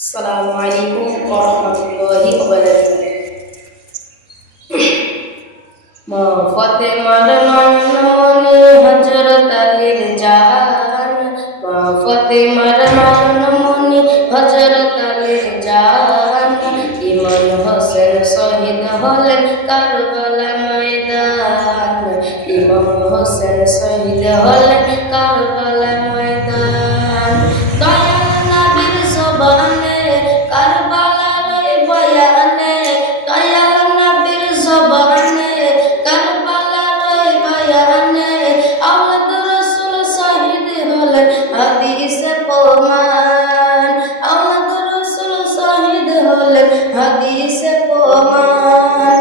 আসসালামু আলাইকুম ওয়া রাহমাতুল্লাহি ওয়া বারাকাতুহু। মা ফাতেমার নয়নমণি হযরত আলীর জান, মা ফাতেমার নয়নমণি হযরত আলীর জান। ইমাম হোসেন শহীদ হলেন কারবালার ময়দান, ইমাম হোসেন শহীদ হলেন কারবালার ময়দান। দয়াল নবীর জবানে কারবালার ওই বয়ানে, দয়াল নবীর জবানে কারবালার ওই বয়ানে আওলাদ রাসূল শহীদ হলেন হাদিসে প্রমাণ, আওলাদ রাসূল শহীদ হলেন হাদিসে প্রমাণ।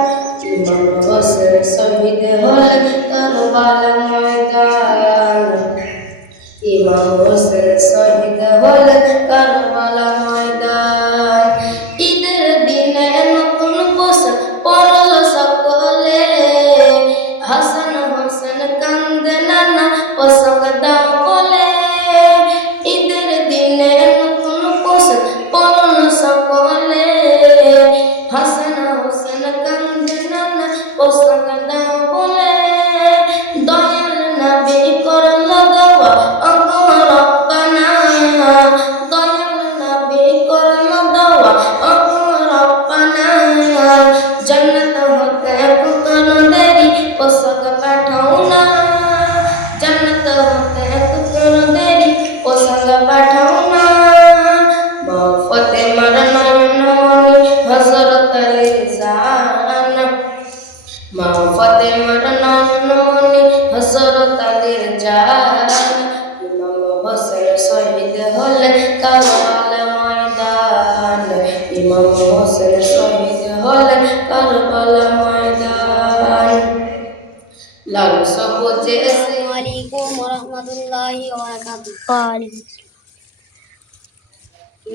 ইমাম হোসেন শহীদ হলেন কারবালার ময়দান, ইমাম হোসেন শহীদ হলেন কারবালার ময়দান। ঈদের দিনে নতুন পোশাক পরল সকলে, হাসান হোসেন কান্দে নানা পোশাক দাও বলে। ঈদের দিনে নতুন পোশাক পরল সকলে, হাসান হোসেন কান্দে নানা পোশাক দাও বলে। দয়াল নবী করল দোয়া রব্বানা, দয়াল নবী করল দোয়া রব্বানা। জান্নাত হতে কোনো দেরি পোশাক পাঠাও না, জান্নাত হতে কোনো দেরি পোশাক পাঠাও না। মা ফাতেমার নয়নমণি হযরত আলীর জান, মা ফাতেমার নয়নমণি হযরত আলীর জান। ইমাম হোসেন শহীদ হলেন কারবালার ময়দান, ইমাম হোসেন শহীদ হলেন কারবালার ময়দান। লাল সবুজে আসসালামু আলাইকুম ওয়া রাহমাতুল্লাহি ওয়া বারাকাতুহু।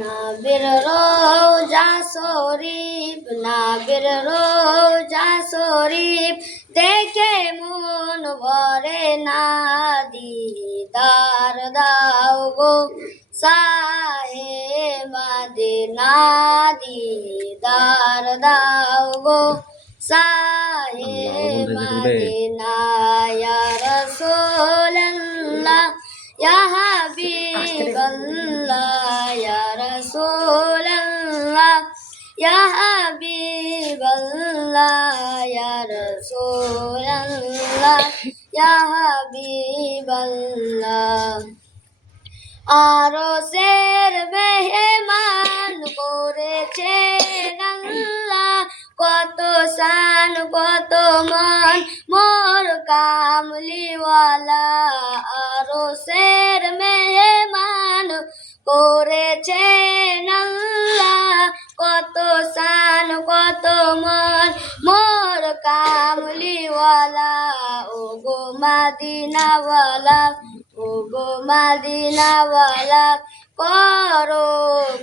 নাবির রওজা শরীফ, নাবির রওজা শরীফ দেখে মন ভরে না, দিদার দাও গো শাহে মদিনা, দিদার দাও গো শাহে মদিনা। ইয়া রাসূলুল্লাহ ইয়া হাবিবাল্লাহ, ইয়া রাসূলুল্লাহ ইয়া হাবিবাল্লাহ, ইয়া রাসূলুল্লাহ ইয়া হাবিবাল্লাহ। আরশের মেহমান করেছেন আল্লাহ, কত শান কত মান মোর কামলিওয়ালা। আরশের মেহমান করেছেন আল্লাহ, কত শান কত মান মোর কামলিওয়ালা। ও গো মদিনাওয়ালা, ও গো মদিনাওয়ালা করো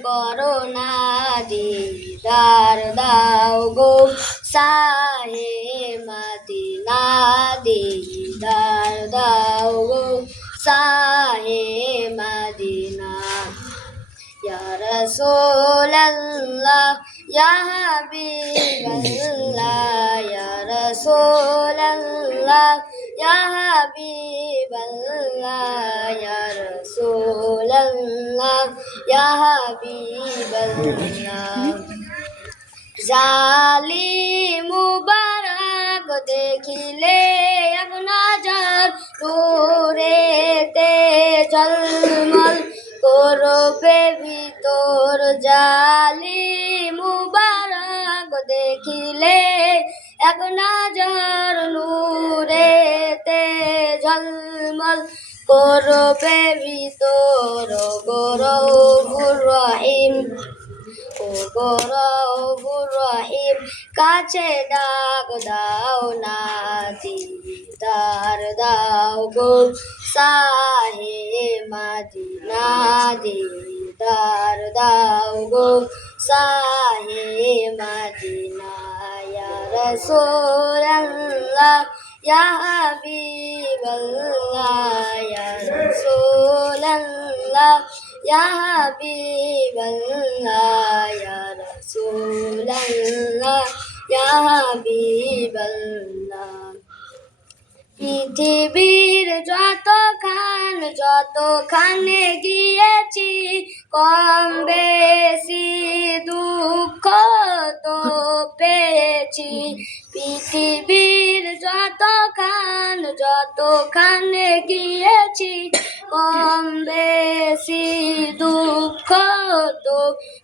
করুণা, দিদার দাও গো শাহে মদিনা, দিদার দাও গো শাহে মদিনা। ইয়া রাসূলুল্লাহ ইয়া হাবিবাল্লাহ, ইয়া রাসূলুল্লাহ ইয়া হাবিবাল্লাহ, ইয়া রাসূলুল্লাহ ইয়া হাবিবাল্লাহ। জালিম মুবারক দেখিলে এক নজর নূরেতে ঝলমল করবে ভিতর। জালিম মুবারক দেখিলে এক নজর নূরেতে ঝলমল করবে ভিতর। গো রউফুর রহিম, ও গো রউফুর রহিম কাছে ডাক দাও না, দিদার দাও গো শাহে মদিনা, দিদার দাও গো শাহে মদিনা। ইয়া রাসূলুল্লাহ ইয়া হাবিবাল্লাহ, ইয়া রাসূলুল্লাহ ইয়া হাবিবাল্লাহ, হাবিবাল্লাহ। পৃথিবীর যতখানে গিয়েছি, কম বেশি দুঃখ তো পেয়েছি। পৃথিবীর যতখানে গিয়েছি, কম বেশি দুঃখ তো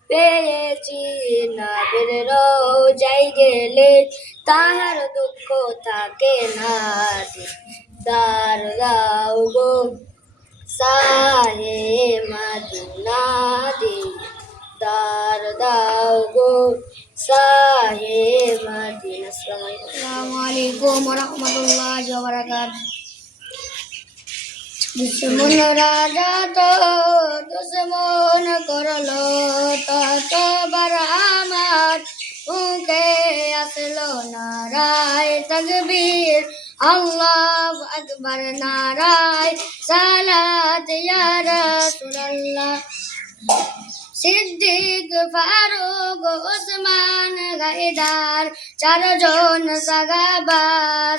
পেয়েছি। নবীর রওজায় গেলে তাহার দুঃখ থাকে না। দিদার দাও গো শাহে মদিনা, দিদার দাও গো শাহে মদিনা। আসসালামু আলাইকুম ওয়া রাহমাতুল্লাহি ওয়া বারাকাতুহু। দুশ্মন রাজা তো দুশ্মন করলো, ততবার আমার মুখে আসলো নারায় তাকবীর, আল্লাহু আকবার, নারায় সালাত ইয়া রাসূলুল্লাহ। সিদ্দিক, ফারুক, উসমান, গাইদার, চারজন সাহাবা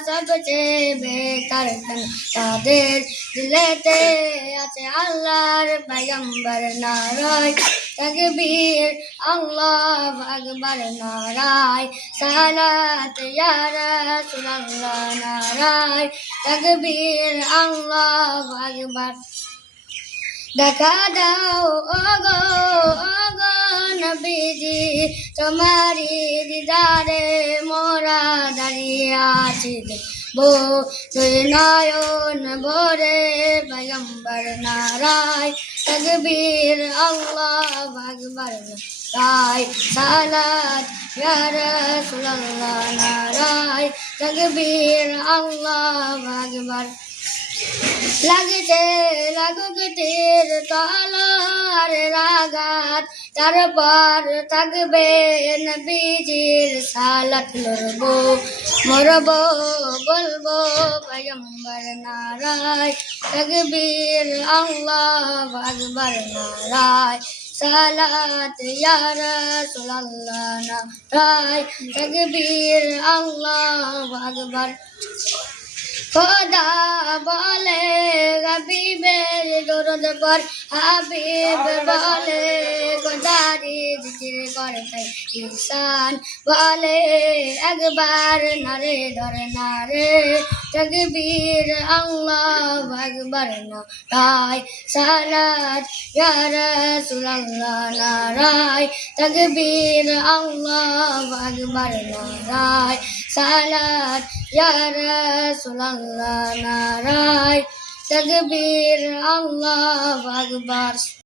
সবচেয়ে বেতার। তাদের দিলেতে আছে আল্লাহর পয়গম্বর, নারায় তাকবীর, আল্লাহু আকবার, নারায় সালাত ইয়া রাসূলুল্লাহ, নারায় তাকবীর, আল্লাহু আকবার। দেখা দাও ওগো নবীজি, তোমারি দিদারে মোরা দাঁড়িয়ে আছি। দেখবো দুই নয়ন ভরে পয়গম্বর, নারায় তাকবীর, আল্লাহু আকবার, নারায় সালাত ইয়া রাসূলুল্লাহ, নারায় তাকবীর, আল্লাহু আকবার। লাগছে লাগুক তীর তলোয়ারের আঘাত, তারপর থাকবে নবীজির সালাত। লড়বো মরবো বলবো পয়গম্বর, নারায় তাকবীর, আল্লাহু আকবার, নারায় সালাত ইয়া রাসূলুল্লাহ, নারায় তাকবীর, আল্লাহু আকবার। খোদা বলে হাবিবের দরদ পর, হাবিব বলে খোদারি জিকির করে তাই। ইনসান বলে একবার নারে ধরে নারে তাকবীর, আল্লাহু আকবার, নারায় সালাত ইয়া রাসূলুল্লাহ, নারায় তাকবীর, আল্লাহু আকবার, নারায় সালাত ইয়া রাসূলুল্লাহ, নারায় তাকবীর, আল্লাহু আকবার।